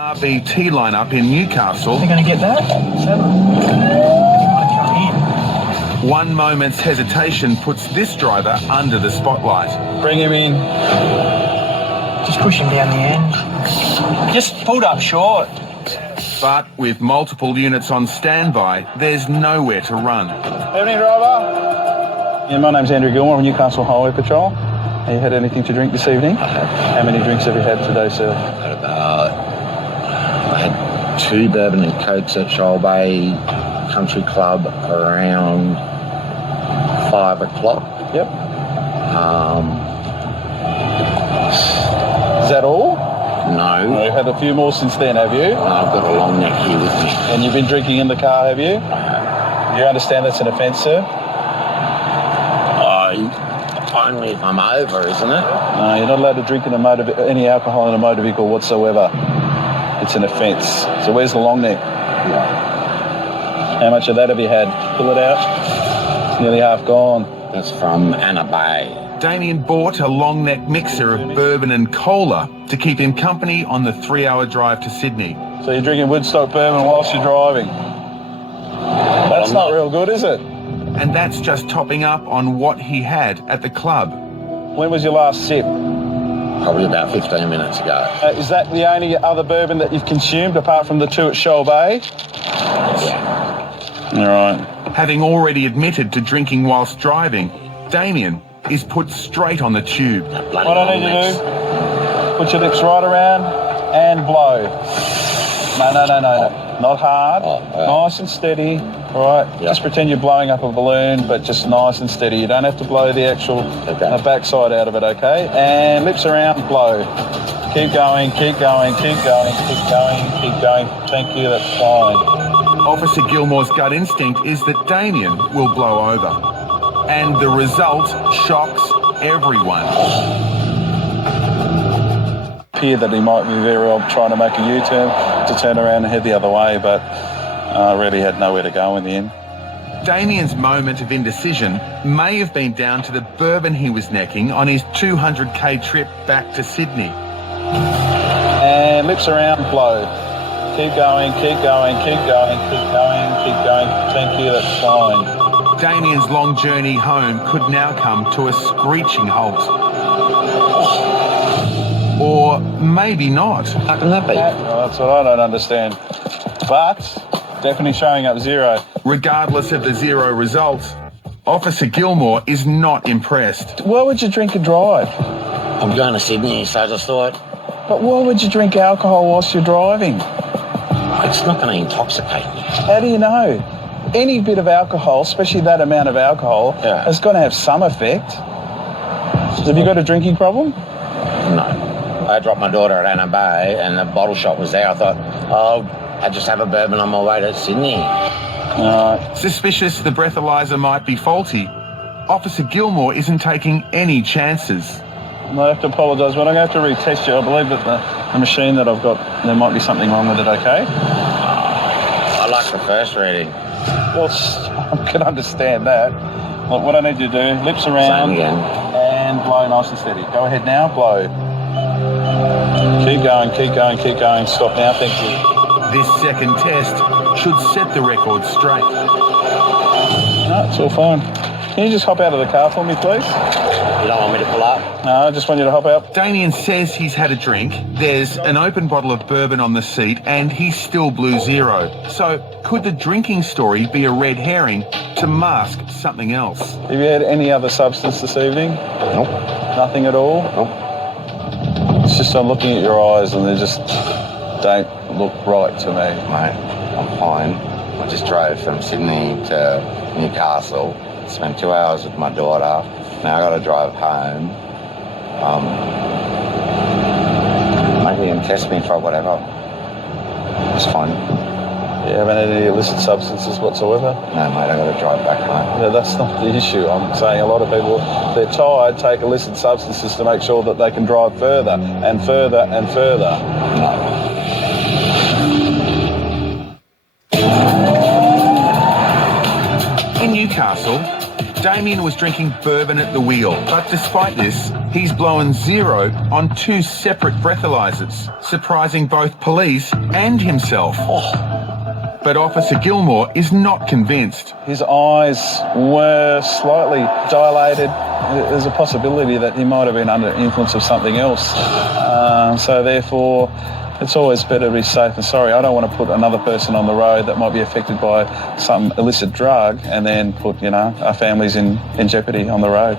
RBT lineup in Newcastle. They're going to get that? 7. One moment's hesitation puts this driver under the spotlight. Bring him in. Just push him down the end. Just pulled up short. But with multiple units on standby, there's nowhere to run. Evening, driver. Yeah, my name's Andrew Gilmore from Newcastle Highway Patrol. Have you had anything to drink this evening? How many drinks have you had today, sir? I had 2 bourbon and cokes at Shoal Bay Country Club around 5 o'clock. Yep. Is that all? No. You've had a few more since then, have you? And I've got a long neck here with me. And you've been drinking in the car, have you? You understand that's an offence, sir? Only if I'm over, isn't it? No, you're not allowed to drink any alcohol in a motor vehicle whatsoever. It's an offence. So where's the long neck? Yeah. How much of that have you had? Pull it out. It's nearly half gone. That's from Anna Bay. Damien bought a long neck mixer of bourbon and cola to keep him company on the 3-hour drive to Sydney. So you're drinking Woodstock bourbon whilst you're driving? That's not real good, is it? And that's just topping up on what he had at the club. When was your last sip? Probably about 15 minutes ago. Is that the only other bourbon that you've consumed apart from the 2 at Shoal Bay? Yeah. All right. Having already admitted to drinking whilst driving, Damien is put straight on the tube. What I need you to do, put your lips right around and blow. No. Not hard. Nice and steady. All right. Yep. Just pretend you're blowing up a balloon, but just nice and steady. You don't have to blow the actual backside out of it, okay? And lips around, blow. Keep going, keep going, keep going, keep going, keep going. Thank you, that's fine. Officer Gilmore's gut instinct is that Damien will blow over. And the result shocks everyone. Appear that he might be very well trying to make a U-turn to turn around and head the other way, but I really had nowhere to go in the end. Damien's moment of indecision may have been down to the bourbon he was necking on his 200k trip back to Sydney. And lips around, blow. Keep going, keep going, keep going, keep going, keep going. Thank you, that's fine. Damien's long journey home could now come to a screeching halt. Or maybe not. How can that be? That's what I don't understand. But definitely showing up 0. Regardless of the 0 results, Officer Gilmore is not impressed. Why would you drink and drive? I'm going to Sydney, so I just thought... But why would you drink alcohol whilst you're driving? It's not going to intoxicate me. How do you know? Any bit of alcohol, especially that amount of alcohol, is going to have some effect. Have you got a drinking problem? No. I dropped my daughter at Anna Bay and the bottle shop was there. I thought, I just have a bourbon on my way to Sydney. Suspicious the breathalyzer might be faulty, Officer Gilmore isn't taking any chances. I have to apologise, but I'm going to have to retest you. I believe that the machine that I've got, there might be something wrong with it, okay? I like the first reading. Well, I can understand that. Look, what I need you to do, lips around Same again. And blow nice and steady. Go ahead now, blow. Keep going, keep going, keep going. Stop now, thank you. This second test should set the record straight. No, it's all fine. Can you just hop out of the car for me, please? You don't want me to pull up? No, I just want you to hop out. Damien says he's had a drink, there's an open bottle of bourbon on the seat, and he still blew 0. So could the drinking story be a red herring to mask something else? Have you had any other substance this evening? Nope. Nothing at all? Nope. It's just I'm looking at your eyes and they just don't look right to me. Mate, I'm fine. I just drove from Sydney to Newcastle, spent 2 hours with my daughter. Now I got to drive home. Maybe you can test me for whatever. It's fine. You haven't had any illicit substances whatsoever? No, mate, I got to drive back home. No, that's not the issue. I'm saying a lot of people, they're tired, take illicit substances to make sure that they can drive further and further and further. No. In Newcastle, Damien was drinking bourbon at the wheel, but despite this, he's blown 0 on 2 separate breathalyzers, surprising both police and himself. But Officer Gilmore is not convinced. His eyes were slightly dilated. There's a possibility that he might have been under influence of something else. So therefore, it's always better to be safe than sorry. I don't want to put another person on the road that might be affected by some illicit drug and then put, our families in jeopardy on the road.